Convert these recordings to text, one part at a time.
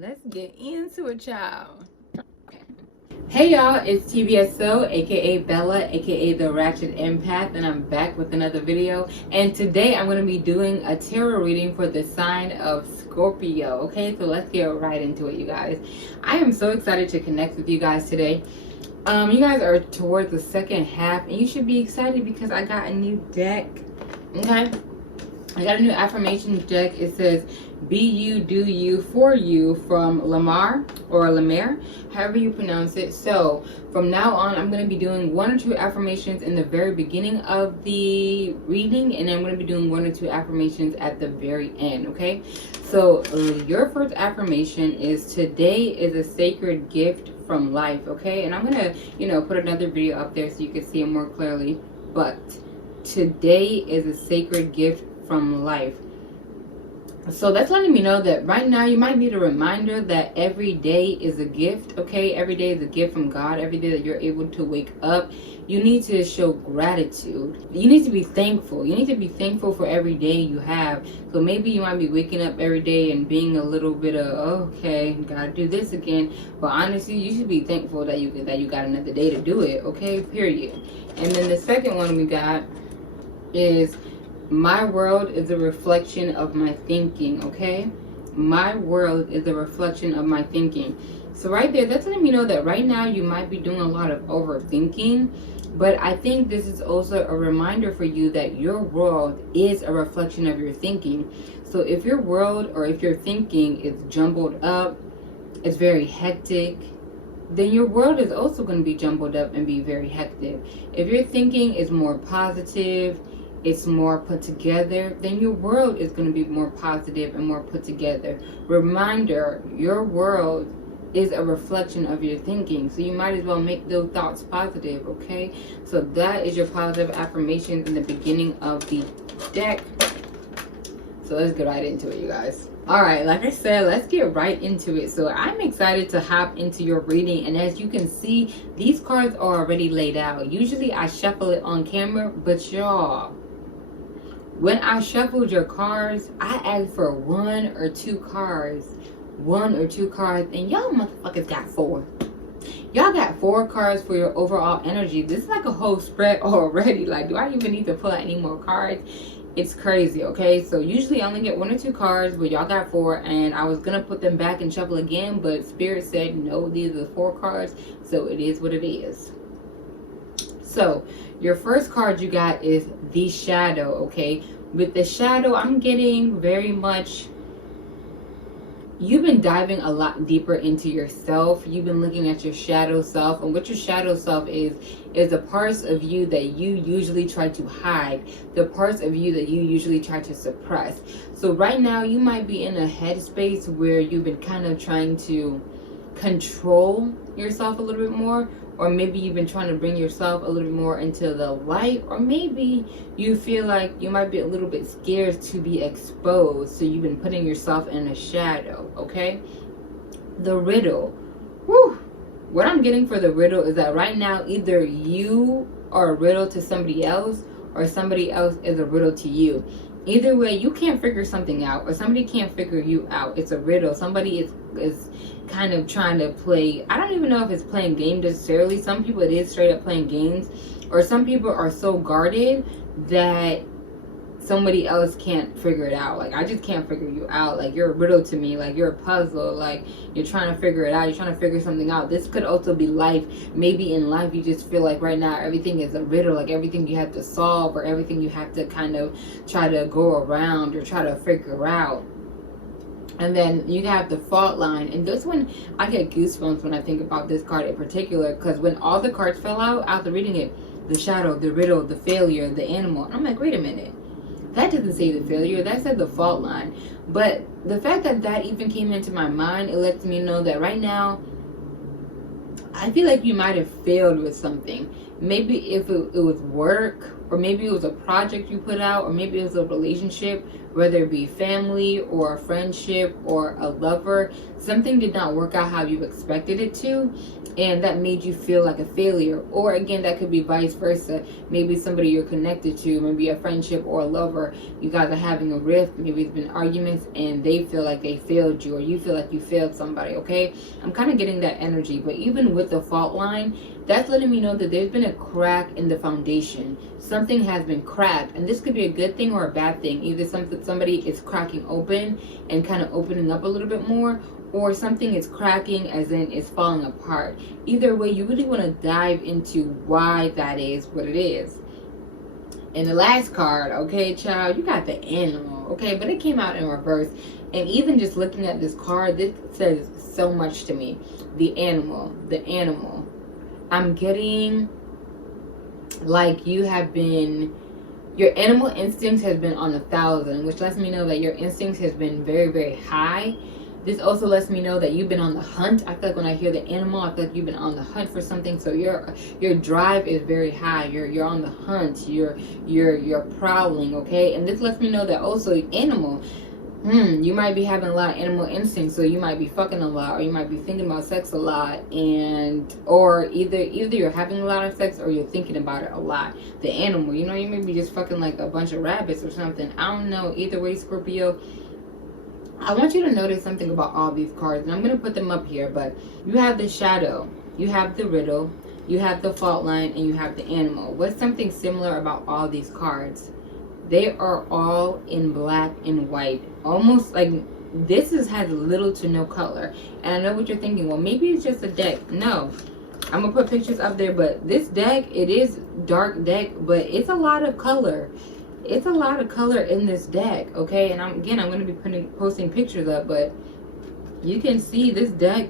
Let's get into it, y'all. Hey y'all, it's TBSO, aka Bella, aka the Ratchet Empath, and I'm back with another video. And today I'm going to be doing a tarot reading for the sign of Scorpio. Okay, so let's get right into it, you guys. I am so excited to connect with you guys today. You guys are towards the second half, and you should be excited because I got a new deck. Okay, I got a new affirmation deck. It says, "Be you, do you, for you," from Lamar or Lemaire, however you pronounce it. So from now on, I'm going to be doing 1 or 2 affirmations in the very beginning of the reading, and I'm going to be doing 1 or 2 affirmations at the very end. Okay, so your first affirmation is, "Today is a sacred gift from life." Okay, and I'm going to put another video up there so you can see it more clearly, but today is a sacred gift from life. So that's letting me know that right now you might need a reminder that every day is a gift. Okay, every day is a gift from God. Every day that you're able to wake up, you need to show gratitude. You need to be thankful. You need to be thankful for every day you have. So maybe you might be waking up every day and being a little bit of, okay, gotta do this again, but honestly you should be thankful that you got another day to do it. Okay, period. And then the second one we got is, "My world is a reflection of my thinking." Okay, my world is a reflection of my thinking. So right there, that's letting me know that right now you might be doing a lot of overthinking, but I think this is also a reminder for you that your world is a reflection of your thinking. So if your world or if your thinking is jumbled up, it's very hectic, then your world is also going to be jumbled up and be very hectic. If your thinking is more positive, it's more put together, then your world is going to be more positive and more put together. Reminder, your world is a reflection of your thinking, so you might as well make those thoughts positive. Okay, so that is your positive affirmations in the beginning of the deck. So let's get right into it, you guys. All right, like I said, let's get right into it. So I'm excited to hop into your reading, and as you can see, these cards are already laid out. Usually I shuffle it on camera, but y'all, when I shuffled your cards, I asked for 1 or 2 cards. 1 or 2 cards, and y'all motherfuckers got 4. Y'all got 4 cards for your overall energy. This is like a whole spread already. Like, do I even need to pull out any more cards? It's crazy. Okay, so usually I only get 1 or 2 cards, but y'all got 4, and I was gonna put them back and shuffle again, but Spirit said no, these are the 4 cards, so it is what it is. So your first card you got is the Shadow. Okay, with the Shadow, I'm getting very much, you've been diving a lot deeper into yourself. You've been looking at your shadow self, and what your shadow self is the parts of you that you usually try to hide, the parts of you that you usually try to suppress. So right now you might be in a headspace where you've been kind of trying to control yourself a little bit more, or maybe you've been trying to bring yourself a little bit more into the light, or maybe you feel like you might be a little bit scared to be exposed, so you've been putting yourself in a shadow. Okay, the riddle. Whew. What I'm getting for the riddle is that right now either you are a riddle to somebody else, or somebody else is a riddle to you. Either way, you can't figure something out, or somebody can't figure you out. It's a riddle. Somebody is kind of trying to play, I don't even know if it's playing game necessarily. Some people it is straight up playing games, or some people are so guarded that somebody else can't figure it out. Like, I just can't figure you out. Like, you're a riddle to me. Like, you're a puzzle. Like, you're trying to figure it out. You're trying to figure something out. This could also be life. Maybe in life you just feel like right now everything is a riddle. Like, everything you have to solve, or everything you have to kind of try to go around or try to figure out. And then you have the fault line, and this one, I get goosebumps when I think about this card in particular, because when all the cards fell out after reading it, the Shadow, the riddle, the failure, the animal, and I'm like, wait a minute, that doesn't say the failure, that said the fault line. But the fact that that even came into my mind, it lets me know that right now I feel like you might have failed with something. maybe if it was work, or maybe it was a project you put out, or maybe it was a relationship, whether it be family or a friendship or a lover. Something did not work out how you expected it to, and that made you feel like a failure. Or again, that could be vice versa. Maybe somebody you're connected to, maybe a friendship or a lover, you guys are having a rift, maybe it's been arguments, and they feel like they failed you, or you feel like you failed somebody. Okay, I'm kind of getting that energy. But even with the fault line, that's letting me know that there's been a crack in the foundation. Something has been cracked, and this could be a good thing or a bad thing. Either somebody is cracking open and kind of opening up a little bit more, or something is cracking as in it's falling apart. Either way, you really want to dive into why that is what it is. And the last card, okay, child, you got the animal, okay, but it came out in reverse. And even just looking at this card, this says so much to me. The animal, the animal. I'm getting like you have been, your animal instincts has been on 1,000, which lets me know that your instincts has been very, very high. This also lets me know that you've been on the hunt. I feel like when I hear the animal, I feel like you've been on the hunt for something. So your drive is very high. You're on the hunt. You're prowling, okay? And this lets me know that also animal, you might be having a lot of animal instincts, so you might be fucking a lot, or you might be thinking about sex a lot, and or either you're having a lot of sex or you're thinking about it a lot. The animal, you know, you may be just fucking like a bunch of rabbits or something. I don't know. Either way, Scorpio, I want you to notice something about all these cards, and I'm going to put them up here. But you have the shadow, you have the riddle, you have the fault line, and you have the animal. What's something similar about all these cards? They are all in black and white, almost like this has little to no color. And I know what you're thinking, well, maybe it's just a deck. No, I'm gonna put pictures up there, but this deck, it is dark deck, but it's a lot of color. It's a lot of color in this deck, okay? And I'm going to be posting pictures up, but you can see this deck,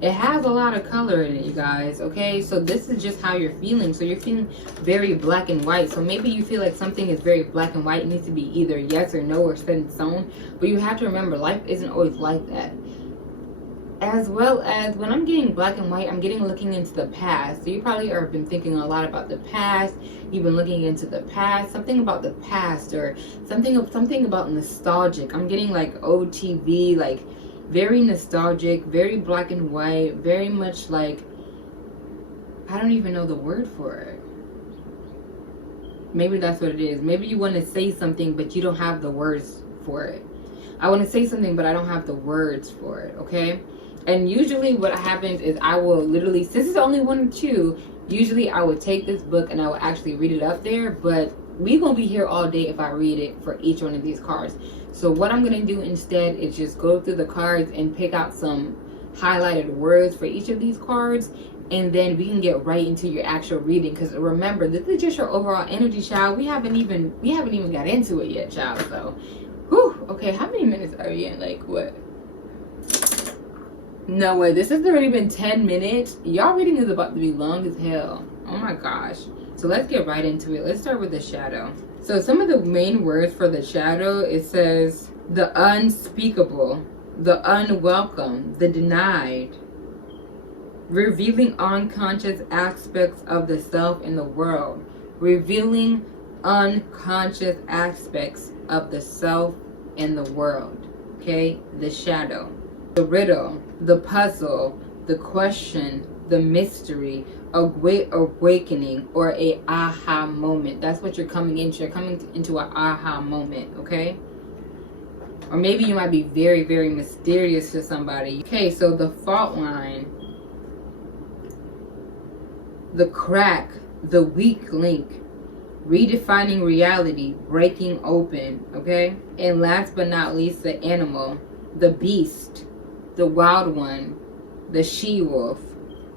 it has a lot of color in it, you guys, okay? So this is just how you're feeling. So you're feeling very black and white. So maybe you feel like something is very black and white. It needs to be either yes or no or set in stone. But you have to remember, life isn't always like that. As well as when I'm getting black and white, I'm getting looking into the past. So you probably have been thinking a lot about the past. You've been looking into the past, something about the past, or something about nostalgic. I'm getting like old TV, like very nostalgic, very black and white, very much like, I don't even know the word for it. Maybe that's what it is. Maybe you want to say something, but you don't have the words for it. I want to say something, but I don't have the words for it, okay? And usually what happens is I will literally, since it's only 1 or 2, usually I would take this book and I will actually read it up there. But we're going to be here all day if I read it for each one of these cards. So what I'm going to do instead is just go through the cards and pick out some highlighted words for each of these cards. And then we can get right into your actual reading. Because remember, this is just your overall energy, child. We haven't even got into it yet, child. So, whew, okay, how many minutes are we in? Like, what? No way, this has already been 10 minutes. Y'all reading is about to be long as hell. Oh my gosh. So let's get right into it. Let's start with the shadow. So some of the main words for the shadow, it says the unspeakable, the unwelcome, the denied, revealing unconscious aspects of the self in the world, revealing unconscious aspects of the self in the world. Okay, the shadow. The riddle, the puzzle, the question, the mystery, a great awakening, or a aha moment. That's what you're coming into. You're coming into an aha moment, okay? Or maybe you might be very, very mysterious to somebody. Okay, so the fault line, the crack, the weak link, redefining reality, breaking open, okay? And last but not least, the animal, the beast, the wild one, the she-wolf,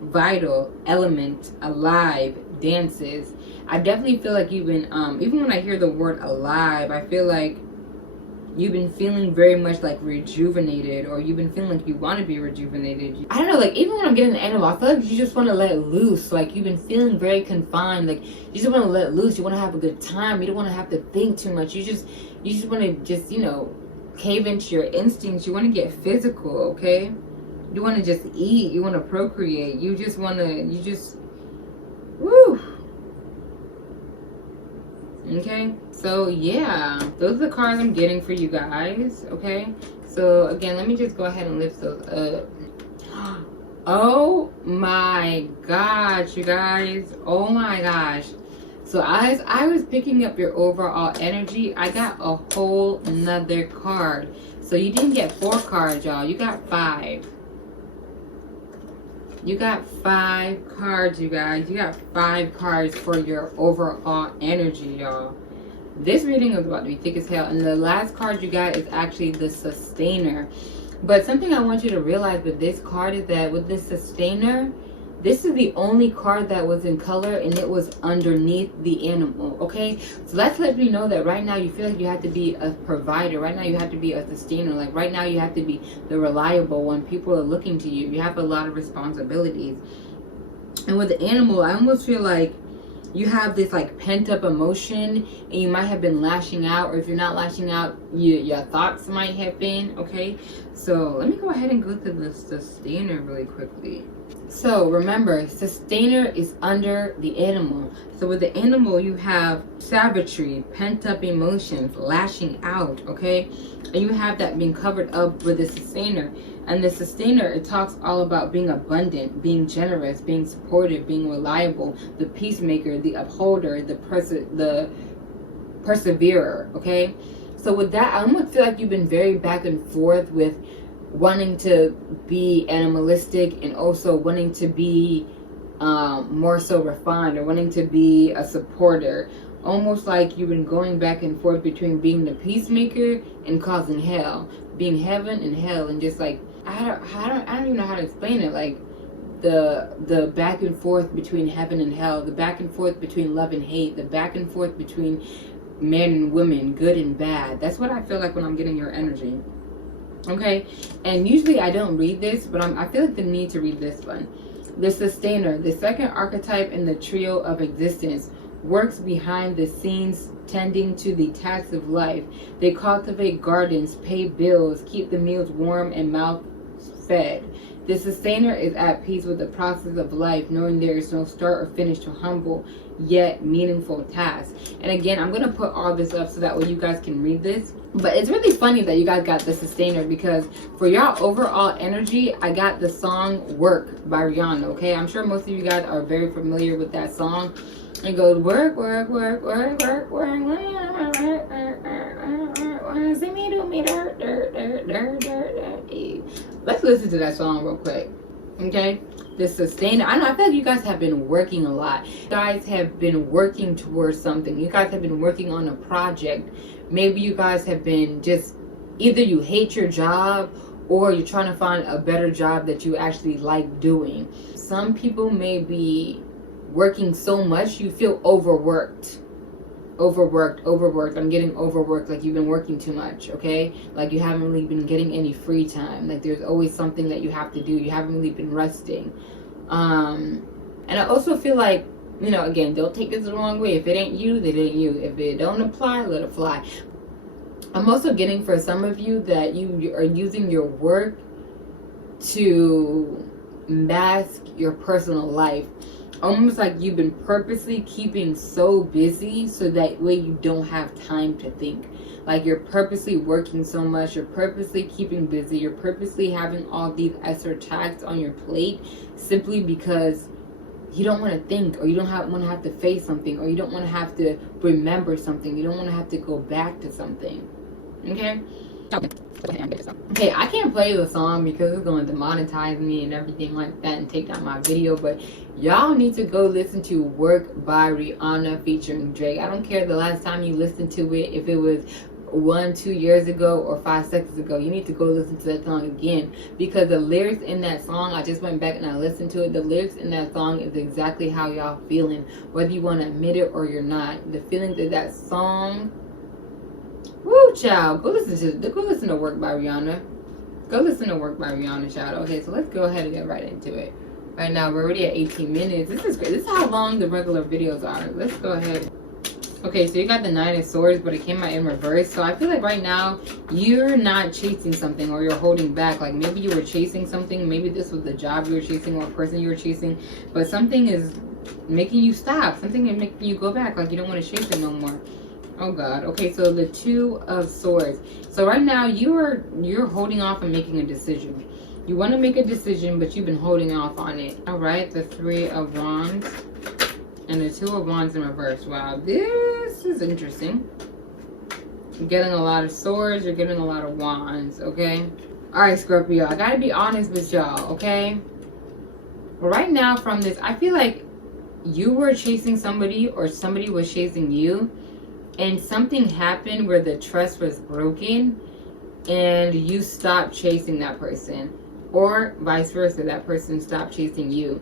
vital, element, alive, dances. I definitely feel like you've been, even when I hear the word alive, I feel like you've been feeling very much like rejuvenated, or you've been feeling like you want to be rejuvenated. I don't know, like even when I'm getting the animal, I feel like you just want to let loose. Like you've been feeling very confined, like you just want to let loose. You want to have a good time. You don't want to have to think too much. You just want to just, you know, cave into your instincts. You want to get physical, okay? You want to just eat. You want to procreate. You just want to, woo. Okay, so yeah, those are the cards I'm getting for you guys. Okay, so again, let me just go ahead and lift those up. Oh my gosh, you guys. Oh my gosh. So as I was picking up your overall energy, I got a whole nother card. So you didn't get 4 cards, y'all. You got 5. You got 5 cards, you guys. You got 5 cards for your overall energy, y'all. This reading is about to be thick as hell. And the last card you got is actually the Sustainer. But something I want you to realize with this card is that with this Sustainer, this is the only card that was in color, and it was underneath the animal, okay? So that's letting me know that right now you feel like you have to be a provider. Right now you have to be a sustainer. Like right now you have to be the reliable one. People are looking to you. You have a lot of responsibilities. And with the animal, I almost feel like you have this like pent up emotion, and you might have been lashing out, or if you're not lashing out, your thoughts might have been, okay? So let me go ahead and go through the Sustainer really quickly. So remember, Sustainer is under the animal. So with the animal, you have savagery, pent up emotions, lashing out, okay? And you have that being covered up with the Sustainer. And the Sustainer, it talks all about being abundant, being generous, being supportive, being reliable, the peacemaker, the upholder, the perseverer, okay? So with that, I almost feel like you've been very back and forth with wanting to be animalistic and also wanting to be more so refined, or wanting to be a supporter. Almost like you've been going back and forth between being the peacemaker and causing hell, being heaven and hell, and just like I don't even know how to explain it. Like the back and forth between heaven and hell, the back and forth between love and hate, the back and forth between men and women, good and bad. That's what I feel like when I'm getting your energy. Okay, and usually I don't read this, but I feel like the need to read this one. The Sustainer, the second archetype in the trio of existence, works behind the scenes tending to the tasks of life. They cultivate gardens, pay bills, keep the meals warm and mouths fed. The Sustainer is at peace with the process of life, knowing there is no start or finish to humble yet meaningful task. And again, I'm going to put all this up so that way you guys can read this. But it's really funny that you guys got the Sustainer, because for y'all overall energy, I got the song Work by Rihanna, okay? I'm sure most of you guys are very familiar with that song. It goes work, work, work, work, work, work, see me do me dirt, dirt, dirt, dirt, dirt, dirt. Let's listen to that song real quick, okay? The Sustainer. I know, I feel like you guys have been working a lot. You guys have been working towards something. You guys have been working on a project. Maybe you guys have been just, either you hate your job or you're trying to find a better job that you actually like doing. Some people may be working so much you feel overworked. Overworked. I'm getting overworked, like you've been working too much, okay? Like you haven't really been getting any free time. Like there's always something that you have to do. You haven't really been resting. And I also feel like, you know, again, don't take this the wrong way. If it ain't you, then it ain't you. If it don't apply, let it fly. I'm also getting for some of you that you are using your work to mask your personal life. Almost like you've been purposely keeping so busy so that way you don't have time to think. Like you're purposely working so much, you're purposely keeping busy, you're purposely having all these extra tasks on your plate simply because you don't want to think, or you don't want to have to face something, or you don't want to have to remember something, you don't want to have to go back to something. Okay? Okay, I can't play the song because it's going to demonetize me and everything like that and take down my video, but y'all need to go listen to Work by Rihanna featuring Drake. I don't care the last time you listened to it, if it was 1-2 years ago or 5 seconds ago. You need to go listen to that song again, because the lyrics in that song, I just went back and I listened to it. The lyrics in that song is exactly how y'all feeling, whether you want to admit it or you're not. The feelings of that song, woo, child. Go listen to Work by Rihanna. Go listen to Work by Rihanna, child. Okay, so let's go ahead and get right into it. Right now, we're already at 18 minutes. This is great. This is how long the regular videos are. Let's go ahead. Okay, so you got the 9 of Swords, but it came out in reverse. So I feel like right now, you're not chasing something, or you're holding back. Like maybe you were chasing something. Maybe this was the job you were chasing or a person you were chasing. But something is making you stop. Something is making you go back. Like you don't want to chase it no more. Oh God. Okay, so the Two of Swords. So right now you're holding off on making a decision. You want to make a decision, but you've been holding off on it. All right, the Three of Wands and the Two of Wands in reverse. Wow, this is interesting. You're getting a lot of swords, you're getting a lot of wands, okay? All right, Scorpio, I gotta be honest with y'all, okay? But right now from this, I feel like you were chasing somebody or somebody was chasing you, and something happened where the trust was broken and you stopped chasing that person, or vice versa, that person stopped chasing you.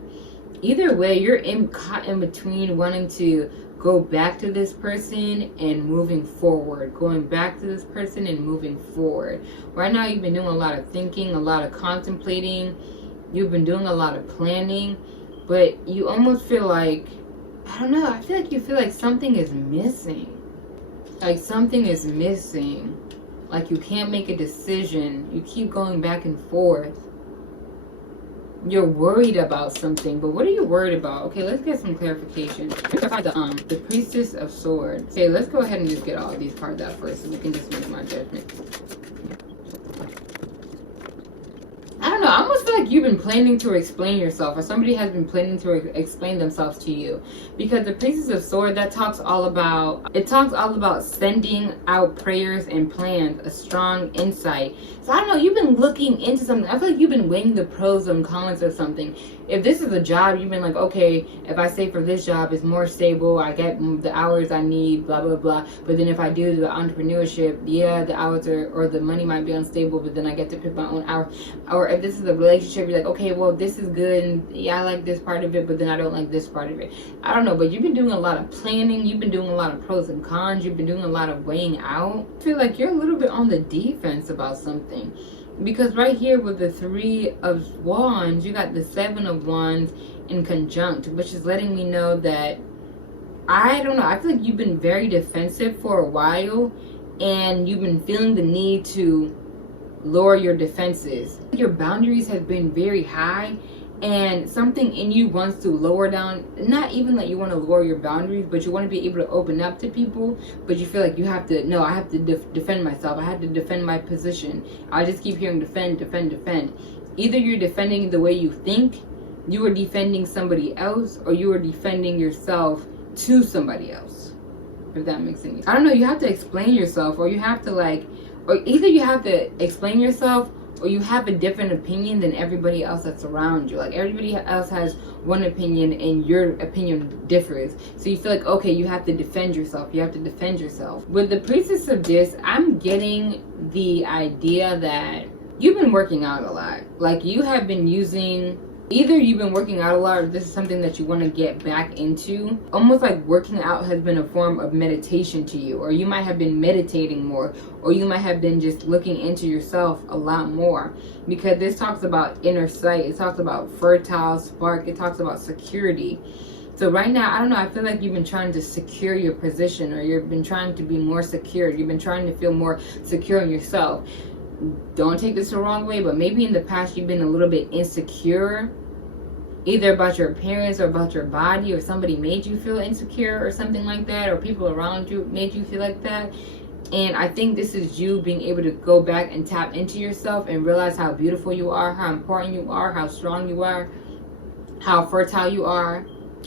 Either way, you're caught in between wanting to go back to this person and moving forward, going back to this person and moving forward. Right now you've been doing a lot of thinking, a lot of contemplating, you've been doing a lot of planning, but you almost feel like, I don't know, I feel like you feel like something is missing. Like something is missing. Like you can't make a decision. You keep going back and forth. You're worried about something, but what are you worried about? Okay, let's get some clarification. The Priestess of Swords. Okay, let's go ahead and just get all of these cards out first so we can just make my judgment. I don't know, I almost feel like you've been planning to explain yourself, or somebody has been planning to explain themselves to you. Because the Priestess of Swords, that talks all about sending out prayers and plans, a strong insight. So I don't know, you've been looking into something. I feel like you've been weighing the pros and cons of something. If this is a job, you've been like, okay, if I say for this job, it's more stable, I get the hours I need, blah, blah, blah. But then if I do the entrepreneurship, yeah, the hours or the money might be unstable, but then I get to pick my own hours. Or if this is a relationship, you're like, okay, well, this is good, and yeah, I like this part of it, but then I don't like this part of it. I don't know, but you've been doing a lot of planning, you've been doing a lot of pros and cons, you've been doing a lot of weighing out. I feel like you're a little bit on the defense about something. Because right here with the Three of Wands, you got the Seven of Wands in conjunct, which is letting me know that, I don't know, I feel like you've been very defensive for a while, and you've been feeling the need to lower your defenses. Your boundaries have been very high, and something in you wants to lower down, not even that you want to lower your boundaries, but you want to be able to open up to people, but you feel like you have to, no, I have to defend myself, I have to defend my position. I just keep hearing defend, defend, defend. Either you're defending the way you think, you are defending somebody else, or you are defending yourself to somebody else, if that makes any sense. I don't know, you have to explain yourself, or you have to like, or either you have to explain yourself, or you have a different opinion than everybody else that's around you. Like everybody else has one opinion and your opinion differs. So you feel like, okay, you have to defend yourself. You have to defend yourself. With the Priestess of Discs, I'm getting the idea that you've been working out a lot. Like you have been using, either you've been working out a lot, or this is something that you want to get back into. Almost like working out has been a form of meditation to you, or you might have been meditating more, or you might have been just looking into yourself a lot more. Because this talks about inner sight, it talks about fertile spark, it talks about security. So right now, I don't know, I feel like you've been trying to secure your position, or you've been trying to be more secure. You've been trying to feel more secure in yourself. Don't take this the wrong way, but maybe in the past you've been a little bit insecure, either about your appearance or about your body, or somebody made you feel insecure or something like that, or people around you made you feel like that. And I think this is you being able to go back and tap into yourself and realize how beautiful you are, how important you are, how strong you are, how fertile you are.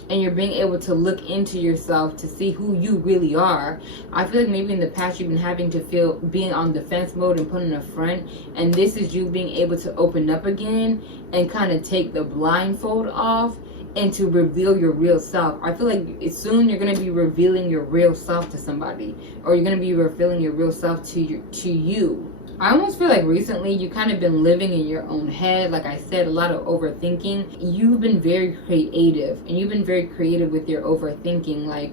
And you're being able to look into yourself to see who you really are. I feel like maybe in the past you've been having to feel being on defense mode and putting a front, and this is you being able to open up again and kind of take the blindfold off and to reveal your real self. I feel like soon you're going to be revealing your real self to somebody, or you're going to be revealing your real self to you. I almost feel like recently you kind of been living in your own head. Like I said, a lot of overthinking. You've been very creative, and you've been very creative with your overthinking. Like,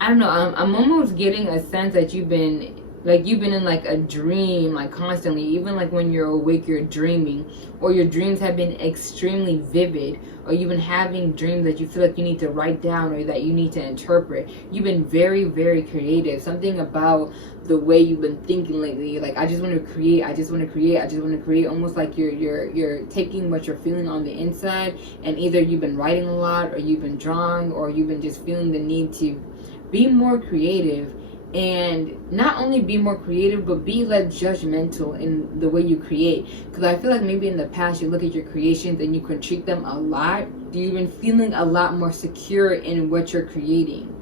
I don't know, I'm almost getting a sense that you've been in like a dream, like constantly. Even like when you're awake, you're dreaming, or your dreams have been extremely vivid, or you've been having dreams that you feel like you need to write down or that you need to interpret. You've been very, very creative. Something about the way you've been thinking lately, like I just want to create, I just want to create, I just want to create. Almost like you're taking what you're feeling on the inside, and either you've been writing a lot, or you've been drawing, or you've been just feeling the need to be more creative. and not only be more creative, but be less judgmental in the way you create. Because I feel like maybe in the past you look at your creations and you critique them a lot. You've been feeling a lot more secure in what you're creating.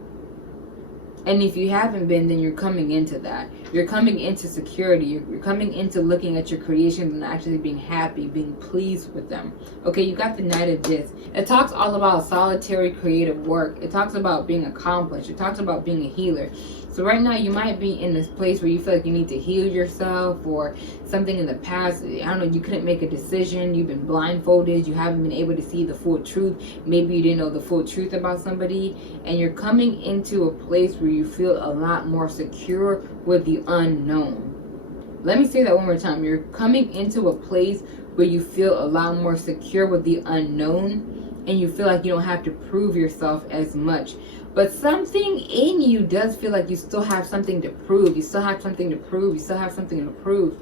And if you haven't been, then you're coming into that. You're coming into security. You're coming into looking at your creations and actually being happy, being pleased with them. Okay, you got the Knight of Discs. It talks all about solitary creative work. It talks about being accomplished. It talks about being a healer. So right now you might be in this place where you feel like you need to heal yourself, or something in the past, I don't know, you couldn't make a decision, you've been blindfolded, you haven't been able to see the full truth, maybe you didn't know the full truth about somebody, and you're coming into a place where you feel a lot more secure with the unknown. Let me say that one more time. You're coming into a place where you feel a lot more secure with the unknown, and you feel like you don't have to prove yourself as much. But something in you does feel like you still have something to prove. You still have something to prove. You still have something to prove.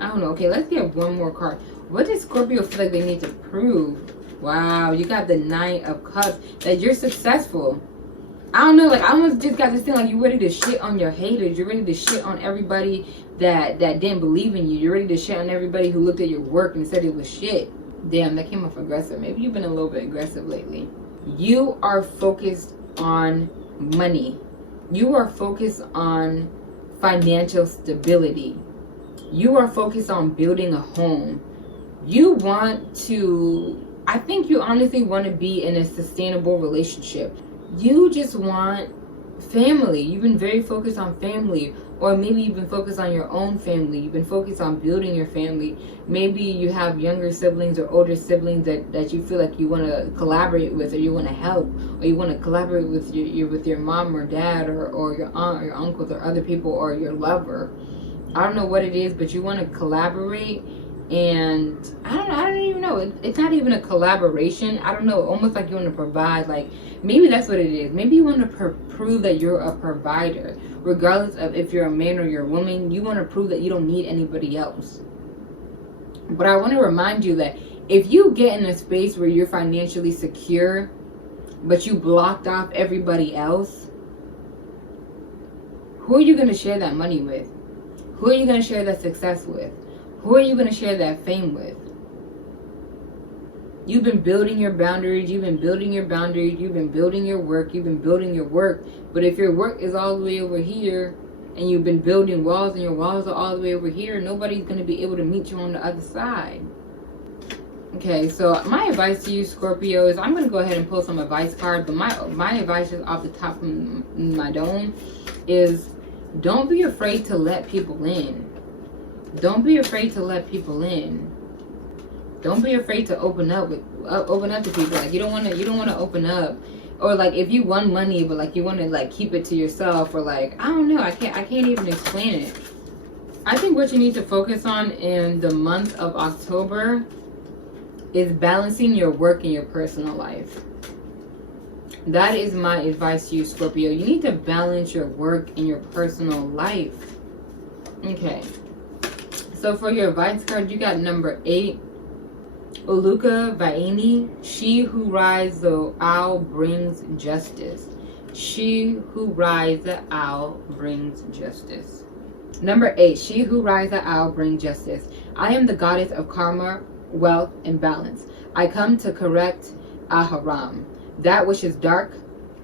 I don't know. Okay, let's get one more card. What does Scorpio feel like they need to prove? Wow, you got the Knight of Cups. That you're successful. I don't know. Like, I almost just got this feeling like you're ready to shit on your haters. You're ready to shit on everybody that didn't believe in you. You're ready to shit on everybody who looked at your work and said it was shit. Damn, that came off aggressive. Maybe you've been a little bit aggressive lately. You are focused on money. You are focused on financial stability. You are focused on building a home. You want to, I think you honestly want to be in a sustainable relationship. You just want family. You've been very focused on family. Or maybe you've been focused on your own family. You've been focused on building your family. Maybe you have younger siblings or older siblings that you feel like you want to collaborate with, or you want to help, or you want to collaborate with your mom or dad, or your aunt or your uncles or other people, or your lover. I don't know what it is, but you want to collaborate. And I don't even know. It's not even a collaboration. I don't know. Almost like you want to provide. Like, maybe that's what it is. Maybe you want to prove that you're a provider. Regardless of if you're a man or you're a woman, you want to prove that you don't need anybody else. But I want to remind you that if you get in a space where you're financially secure, but you blocked off everybody else, who are you going to share that money with? Who are you going to share that success with? Who are you going to share that fame with? You've been building your boundaries. You've been building your boundaries. You've been building your work. You've been building your work. But if your work is all the way over here, and you've been building walls, and your walls are all the way over here, nobody's going to be able to meet you on the other side. Okay, so my advice to you, Scorpio, is I'm going to go ahead and pull some advice cards. But my advice is off the top of my dome is don't be afraid to let people in. Don't be afraid to let people in. Don't be afraid to open up to people. Like, you don't want to open up, or like if you want money, but like you want to like keep it to yourself, or like I don't know. I can't even explain it. I think what you need to focus on in the month of October is balancing your work and your personal life. That is my advice to you, Scorpio. You need to balance your work and your personal life. Okay. So for your advice card, you got number 8. Uluka Vaini. She who rides the owl brings justice. She who rides the owl brings justice. Number 8. She who rides the owl brings justice. I am the goddess of karma, wealth, and balance. I come to correct Aharam, that which is dark,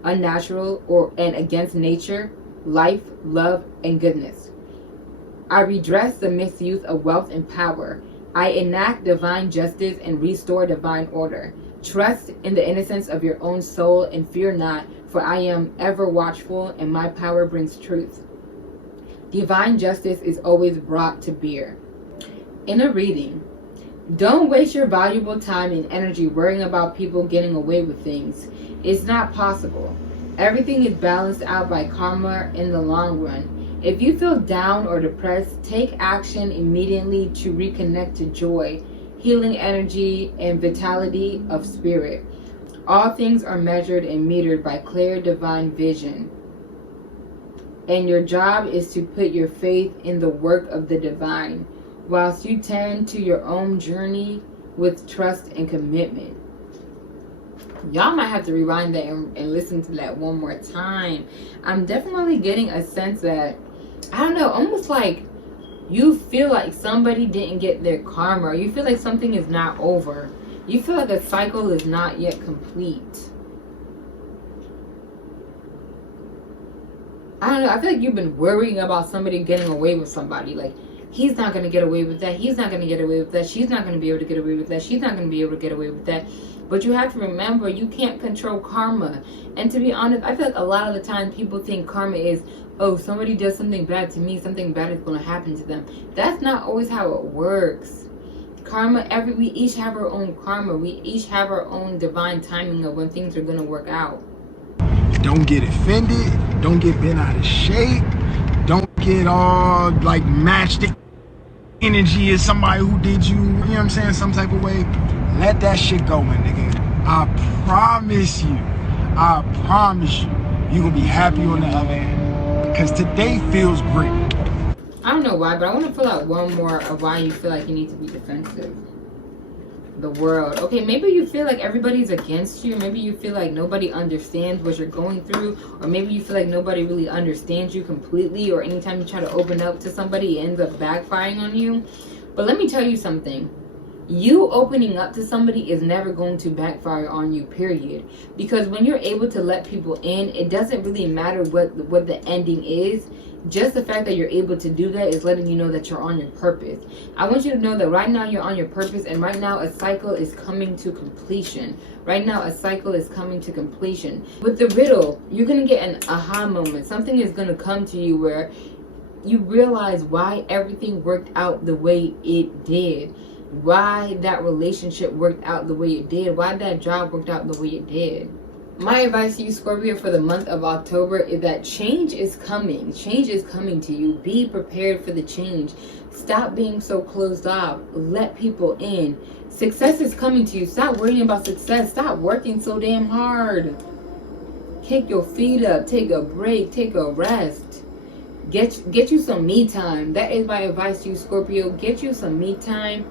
unnatural, and against nature, life, love, and goodness. I redress the misuse of wealth and power. I enact divine justice and restore divine order. Trust in the innocence of your own soul and fear not, for I am ever watchful and my power brings truth. Divine justice is always brought to bear. In a reading, don't waste your valuable time and energy worrying about people getting away with things. It's not possible. Everything is balanced out by karma in the long run. If you feel down or depressed, take action immediately to reconnect to joy, healing energy, and vitality of spirit. All things are measured and metered by clear divine vision. And your job is to put your faith in the work of the divine, whilst you tend to your own journey with trust and commitment. Y'all might have to rewind that and listen to that one more time. I'm definitely getting a sense that, I don't know, almost like you feel like somebody didn't get their karma, or you feel like something is not over. You feel like a cycle is not yet complete. I don't know, I feel like you've been worrying about somebody getting away with somebody. Like, he's not going to get away with that. He's not going to get away with that. She's not going to be able to get away with that. She's not going to be able to get away with that. But you have to remember, you can't control karma. And to be honest, I feel like a lot of the time people think karma is, oh, somebody does something bad to me, something bad is going to happen to them. That's not always how it works. Karma, we each have our own karma. We each have our own divine timing of when things are going to work out. Don't get offended. Don't get bent out of shape. Don't get all like matchstick energy as somebody who did you, you know what I'm saying, some type of way. Let that shit go, my nigga. I promise you, you're gonna be happy on the other end. Because today feels great. I don't know why, but I want to fill out one more of why you feel like you need to be defensive. The world. Okay, maybe you feel like everybody's against you. Maybe you feel like nobody understands what you're going through. Or maybe you feel like nobody really understands you completely. Or anytime you try to open up to somebody, it ends up backfiring on you. But let me tell you something. You opening up to somebody is never going to backfire on you, period. Because when you're able to let people in, it doesn't really matter what the ending is. Just the fact that you're able to do that is letting you know that you're on your purpose. I want you to know that right now you're on your purpose, and right now a cycle is coming to completion. Right now a cycle is coming to completion. With the riddle, you're going to get an aha moment. Something is going to come to you where you realize why everything worked out the way it did. Why that relationship worked out the way it did. Why that job worked out the way it did. My advice to you, Scorpio, for the month of October is that change is coming. Change is coming to you. Be prepared for the change. Stop being so closed off. Let people in. Success is coming to you. Stop worrying about success. Stop working so damn hard. Kick your feet up. Take a break. Take a rest. Get you some me time. That is my advice to you, Scorpio. Get you some me time.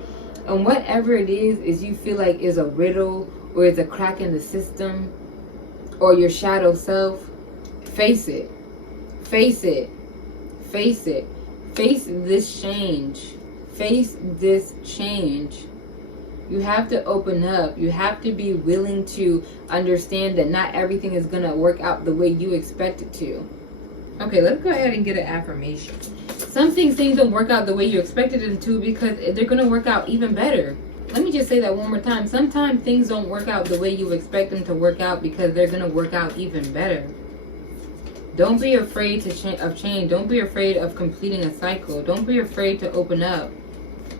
And whatever it is you feel like is a riddle or is a crack in the system, or your shadow self, face it. Face it. Face it. Face this change. Face this change. You have to open up. You have to be willing to understand that not everything is going to work out the way you expect it to. Okay, let's go ahead and get an affirmation. Some things don't work out the way you expected them to because they're going to work out even better. Let me just say that one more time. Sometimes things don't work out the way you expect them to work out because they're going to work out even better. Don't be afraid of change. Don't be afraid of completing a cycle. Don't be afraid to open up.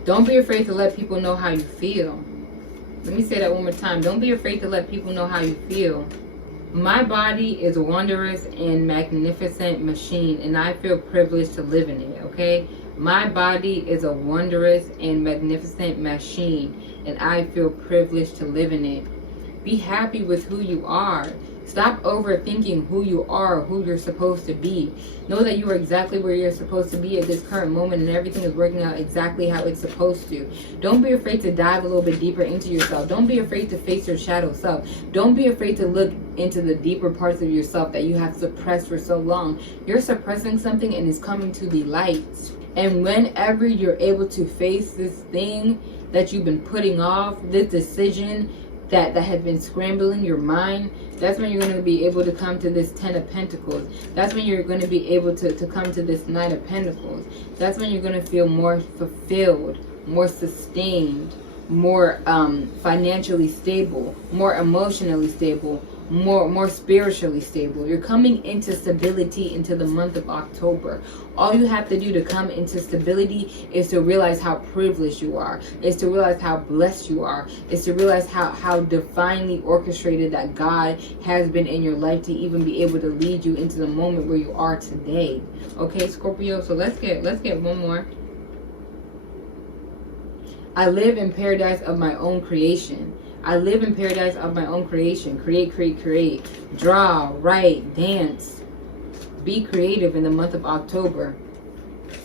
Don't be afraid to let people know how you feel. Let me say that one more time. Don't be afraid to let people know how you feel. My body is a wondrous and magnificent machine, and I feel privileged to live in it, okay? My body is a wondrous and magnificent machine, and I feel privileged to live in it. Be happy with who you are. Stop overthinking who you are, who you're supposed to be. Know that you are exactly where you're supposed to be at this current moment, and everything is working out exactly how it's supposed to. Don't be afraid to dive a little bit deeper into yourself. Don't be afraid to face your shadow self. Don't be afraid to look into the deeper parts of yourself that you have suppressed for so long. You're suppressing something and it's coming to the light. And whenever you're able to face this thing that you've been putting off, this decision that has been scrambling your mind, that's when you're going to be able to come to this 10 of Pentacles. That's when you're going to be able to come to this Knight of Pentacles. That's when you're going to feel more fulfilled, more sustained, more financially stable, more emotionally stable, more spiritually stable. You're coming into stability into the month of October. All you have to do to come into stability is to realize how privileged you are, is to realize how blessed you are, is to realize how divinely orchestrated that God has been in your life to even be able to lead you into the moment where you are today. Okay, Scorpio, so let's get one more. I live in paradise of my own creation. I live in paradise of my own creation. Create, create, create. Draw, write, dance. Be creative in the month of October.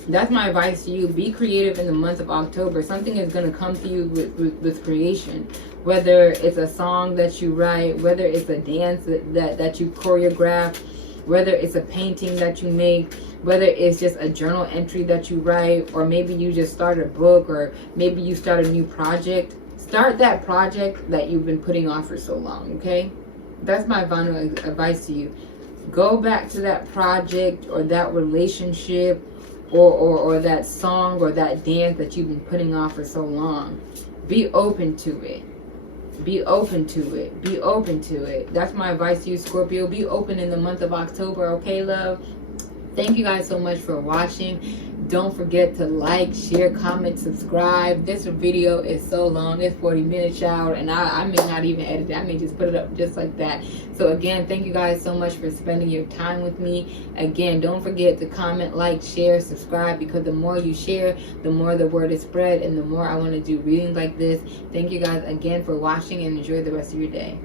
That's my advice to you. Be creative in the month of October. Something is going to come to you with creation. Whether it's a song that you write, whether it's a dance that you choreograph, whether it's a painting that you make, whether it's just a journal entry that you write, or maybe you just start a book, or maybe you start a new project. Start that project that you've been putting off for so long, okay? That's my final advice to you. Go back to that project or that relationship or that song or that dance that you've been putting off for so long. Be open to it. Be open to it. Be open to it. That's my advice to you, Scorpio. Be open in the month of October, okay, love? Thank you guys so much for watching. Don't forget to like, share, comment, subscribe. This video is so long. It's 40 minutes, y'all, and I may not even edit it. I may just put it up just like that. So again, thank you guys so much for spending your time with me. Again, don't forget to comment, like, share, subscribe, because the more you share, the more the word is spread, and the more I want to do readings like this. Thank you guys again for watching, and enjoy the rest of your day.